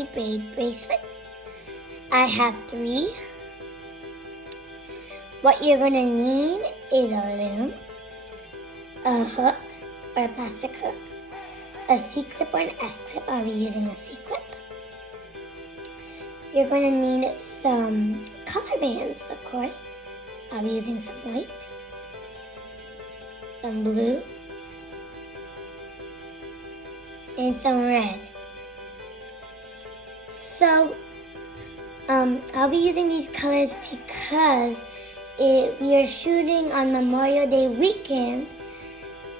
Taffy Braid Bracelet. I have 3. What you're going to need is a loom, a hook or a plastic hook, a C-clip or an S-clip. I'll be using a C-clip. You're going to need some color bands, of course. I'll be using some white, some blue, and some red. So, I'll be using these colors because we are shooting on Memorial Day weekend,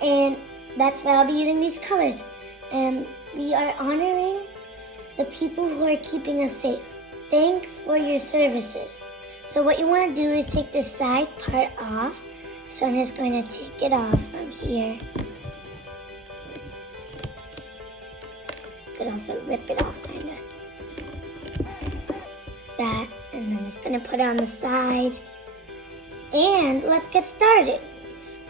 and that's why I'll be using these colors. And we are honoring the people who are keeping us safe. Thanks for your services. So what you want to do is take the side part off. So I'm just going to take it off from here. Could also rip it off, kind of. That, and I'm just going to put it on the side. And let's get started.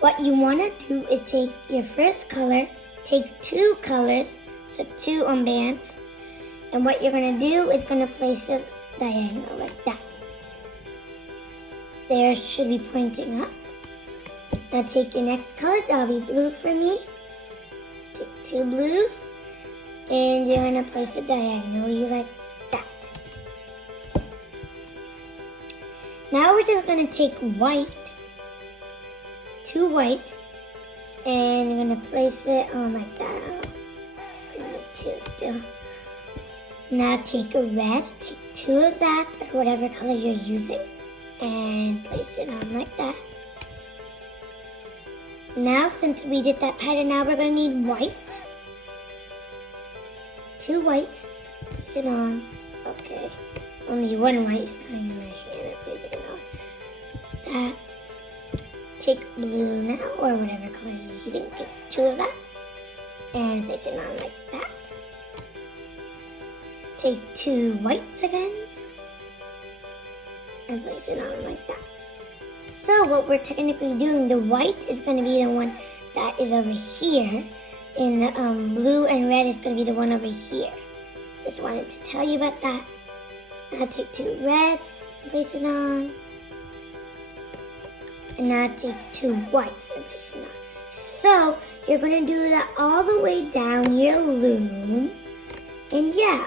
What you want to do is take your first color, take 2 colors, so 2 bands. And what you're going to do is going to place it diagonal like that. There should be pointing up. Now take your next color, that'll be blue for me. Take 2 blues, and you're going to place it diagonally like that. Now we're just going to take white, 2 whites, and you're going to place it on like that. I need 2 still. Now take a red, take 2 of that, or whatever color you're using, and place it on like that. Now, since we did that pattern, now we're going to need white. 2 whites, place it on. Okay, only 1 white is coming in my hand, and place it on. That. Take blue now, or whatever color you're using, get 2 of that, and place it on like that. Take 2 whites again, and place it on like that. So what we're technically doing, the white is going to be the one that is over here, and the blue and red is going to be the one over here. Just wanted to tell you about that. Now take 2 reds, and place it on. And now take 2 whites and place it on. So you're going to do that all the way down your loom, and yeah.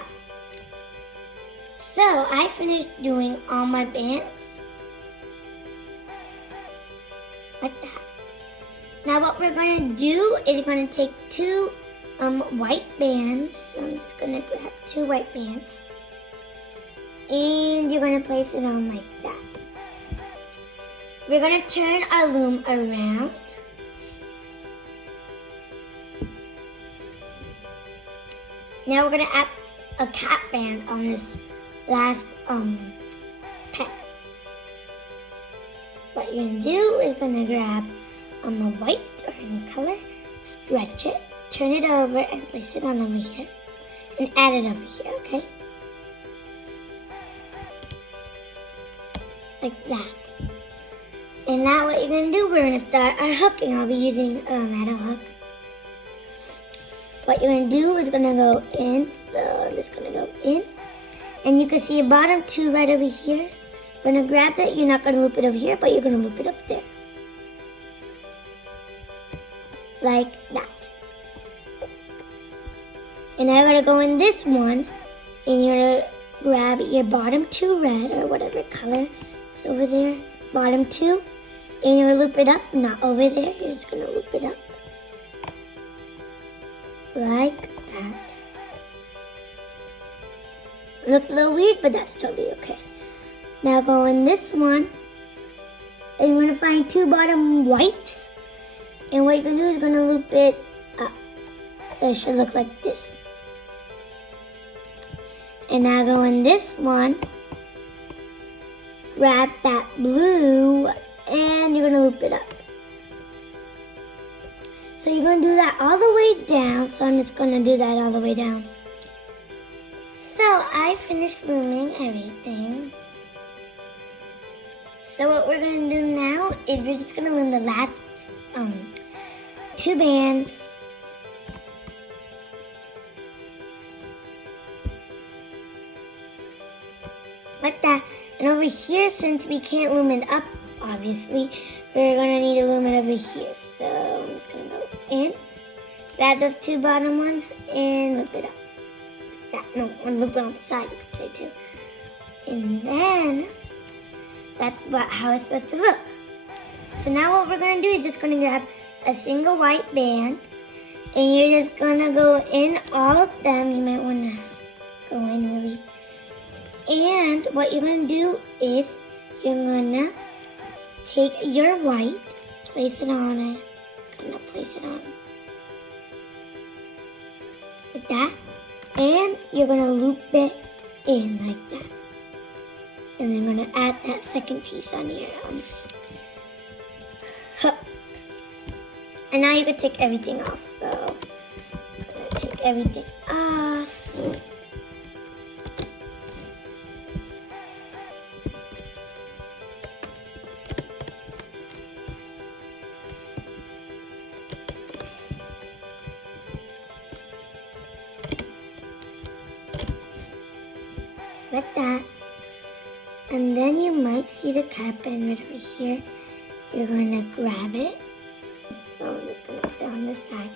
So I finished doing all my bands, like that. Now what we're going to do is we're going to take 2 white bands. So I'm just going to grab 2 white bands, and you're going to place it on like that. We're going to turn our loom around. Now we're going to add a cap band on this last pet. What you're going to do is going to grab a white or any color, stretch it, turn it over, and place it on over here. And add it over here, okay? Like that. And now what you're going to do, we're going to start our hooking. I'll be using a metal hook. What you're going to do is going to go in. So I'm just going to go in. And you can see a bottom 2 right over here. You're going to grab that. You're not going to loop it over here, but you're going to loop it up there. Like that. And now you're going to go in this one. And you're going to grab your bottom 2 red or whatever color is over there. Bottom 2. And you're going to loop it up. Not over there. You're just going to loop it up. Like that. It looks a little weird, but that's totally okay. Now go in this one, and you're going to find 2 bottom whites, and what you're going to do is you're going to loop it up. So it should look like this. And now go in this one, grab that blue, and you're going to loop it up. So you're going to do that all the way down, so I'm just going to do that all the way down. So I finished looming everything. So what we're going to do now is we're just going to loom the last 2 bands. here, since we can't loom it up, obviously, we're gonna need to loom it over here. So I'm just gonna go in, grab those two bottom ones, and loop it up. Like that. No, loop it on the side, you could say too. And then, that's how it's supposed to look. So now what we're gonna do is just gonna grab a single white band, and you're just gonna go in all of them. You might wanna go in really. And what you're gonna do is you're gonna take your white, place it on it. Gonna place it on like that, and you're gonna loop it in like that. And then I'm gonna add that second piece on your hook. And now you can take everything off. So I'm gonna take everything off. Like that. And then you might see the cap band right over here. You're gonna grab it. So I'm just gonna put it on this side.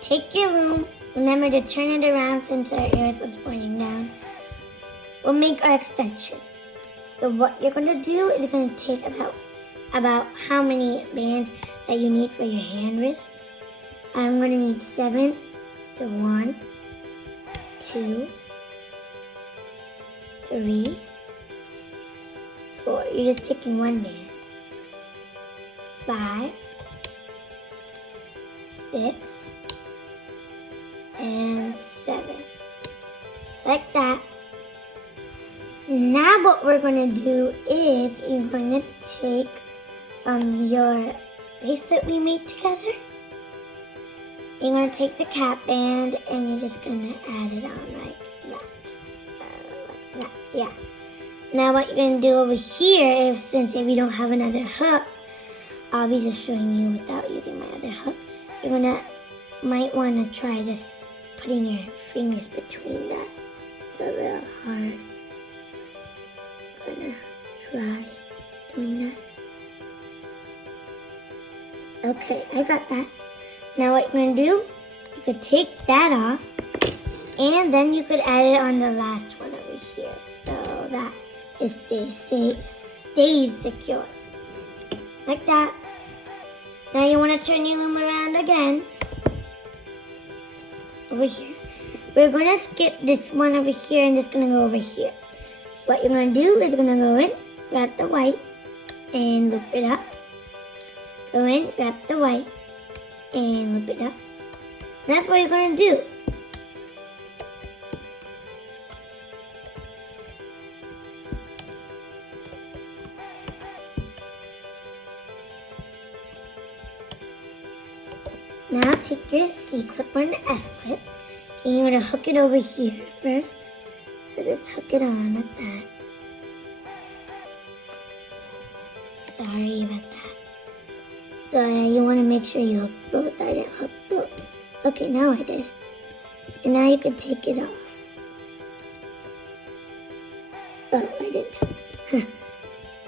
Take your loom. Remember to turn it around since our ears was pointing down. We'll make our extension. So what you're gonna do is you're gonna take about how many bands that you need for your hand wrist. I'm gonna need 7. So 1, 2, 3, 4. You're just taking one band. 5, 6, and 7. Like that. Now what we're going to do is you're going to take your bracelet we made together. You're going to take the cap band and you're just going to add it on like that. Like that. Yeah. Now what you're going to do over here, since if you don't have another hook, I'll be just showing you without using my other hook. You're might want to try just putting your fingers between the little heart. Gonna try doing that. Okay, I got that. Now what you're gonna do, you could take that off, and then you could add it on the last one over here, so that it stays secure. Like that. Now you want to turn your loom around again. Over here. We're going to skip this one over here and just going to go over here. What you're going to do is going to go in, grab the white, and loop it up. Go in, grab the white, and loop it up. And that's what you're going to do. Now take your C-clip or an S-clip, and you're going to hook it over here first. So just hook it on like that. Sorry about that. So you want to make sure you hook both. I didn't hook both. Okay, now I did. And now you can take it off. Oh, I didn't.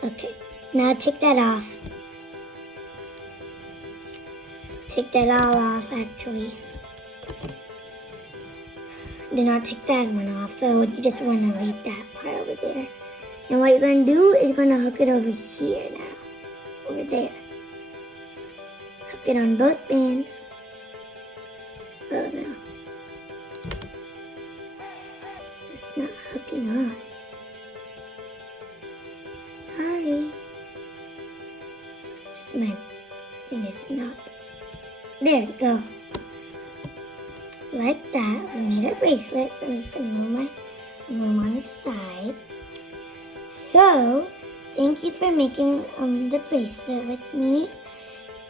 Okay, now take that off. Take that all off, actually. Do not take that one off, so you just want to leave that part over there. And what you're going to do is you're going to hook it over here now. Over there. Hook it on both bands. Oh no. It's just not hooking on. Sorry. Just my thing is not. There we go. Like that, we made our bracelet, so I'm just going to move my loom on the side. So, thank you for making the bracelet with me.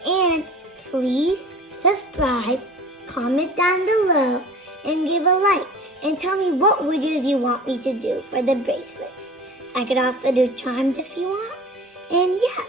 And please subscribe, comment down below, and give a like. And tell me what videos you want me to do for the bracelets. I could also do charms if you want. And yeah.